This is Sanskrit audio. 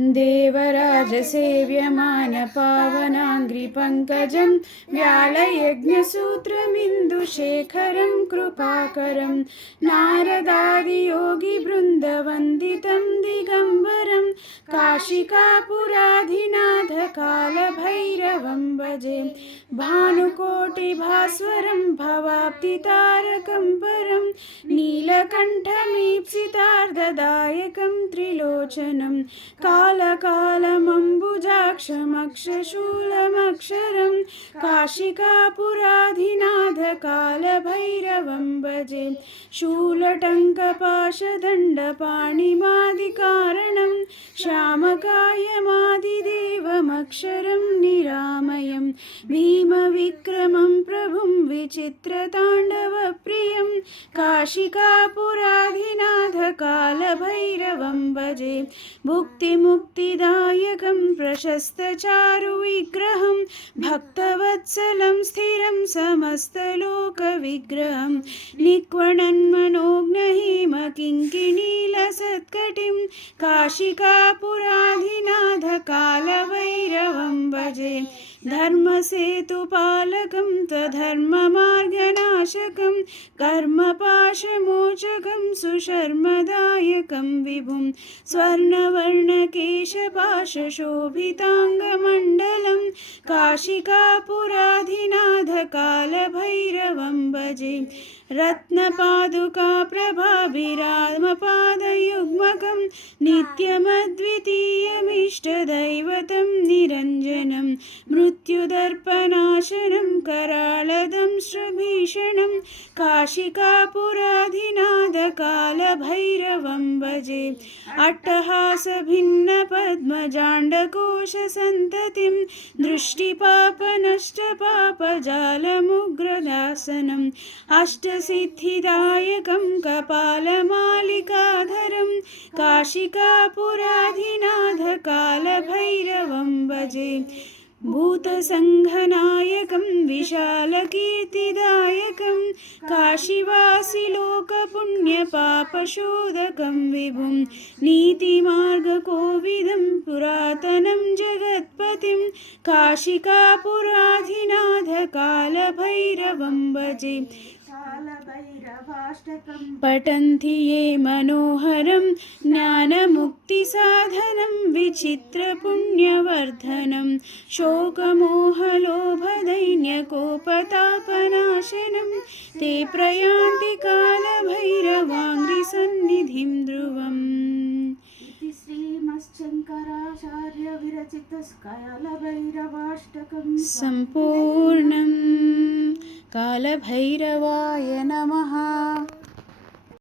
देवराजसेव्यमानपावनाङ्घ्रिपङ्कजं व्यालयज्ञसूत्रमिन्दुशेखरं कृपाकरं नारदादियोगिवृन्दवन्दितं दिगम्बरं काशिकापुराधिनाथकालभैरवं भजे। भानुकोटिभास्वरं भवाब्धितारकं परं नीलकण्ठमीप्सितार्धदायकं त्रिलोचनं कालकालमम्बुजाक्षमक्षशूलमक्षरं काशिकापुराधिनाथकालभैरवं भजे। शूलटङ्कपाशदण्डपाणिमादिकारणं श्यामकायमादिदेवमक्षरं निरामयं भीमविक्रमं प्रभुं विचित्रताण्डवप्रियं काशिकापुराधिनाथकालभैरवं भजे। भुक्तिमुक्तिदायकं प्रशस्तचारुविग्रहं भक्तवत्सलं स्थिरं समस्तलोकविग्रहं निक्वणन्मनोज्ञहिमकिङ्किणीलसत्कटिं काशिकापुराधिनाथकालभैरवं भजे। धर्मसेतुपालकं त्वधर्ममार्गनाशकं कर्मपाशमोचकं सुशर्मदायकं विभुं स्वर्णवर्णकेशपाशशोभिताङ्गमण्डलं काशिकापुराधिनाथकालभैरवं भजे। रत्नपादुकाप्रभाभिरामपादयुग्मकं नित्यमद्वितीयमिष्टदैवतं निरञ्जनं मृत्युदर्पनाशनं कराळदंष्ट्रभीषणं काशिकापुराधिनाथकालभैरवं भजे। अट्टहासभिन्नपद्मजाण्डकोशसन्ततिं दृष्टिपापनष्टपापजालमुग्रदासनम् अष्टसिद्धिदायकं कपालमालिकाधरं काशिकापुराधिनाथकालभैरवं भजे। भूतसङ्घनायकं विशालकीर्तिदायकं काशीवासिलोकपुण्यपापशोधकं विभुं नीतिमार्गकोविदं पुरातनं जगत्पतिं काशिकापुराधिनाथकालभैरवं भजे। पठन्ति ये मनोहरं ज्ञानमुक्तिसाधनं विचित्रपुण्यवर्धनं शोकमोहलोभदैन्यकोपतापनाशनं ते प्रयान्ति कालभैरवाङ्घ्रिसन्निधिं ध्रुवम्। श्रीमच्छङ्कराचार्य विरचितकालभैरवाष्टकं सम्पूर्णम्। कालभैरवाय नमः।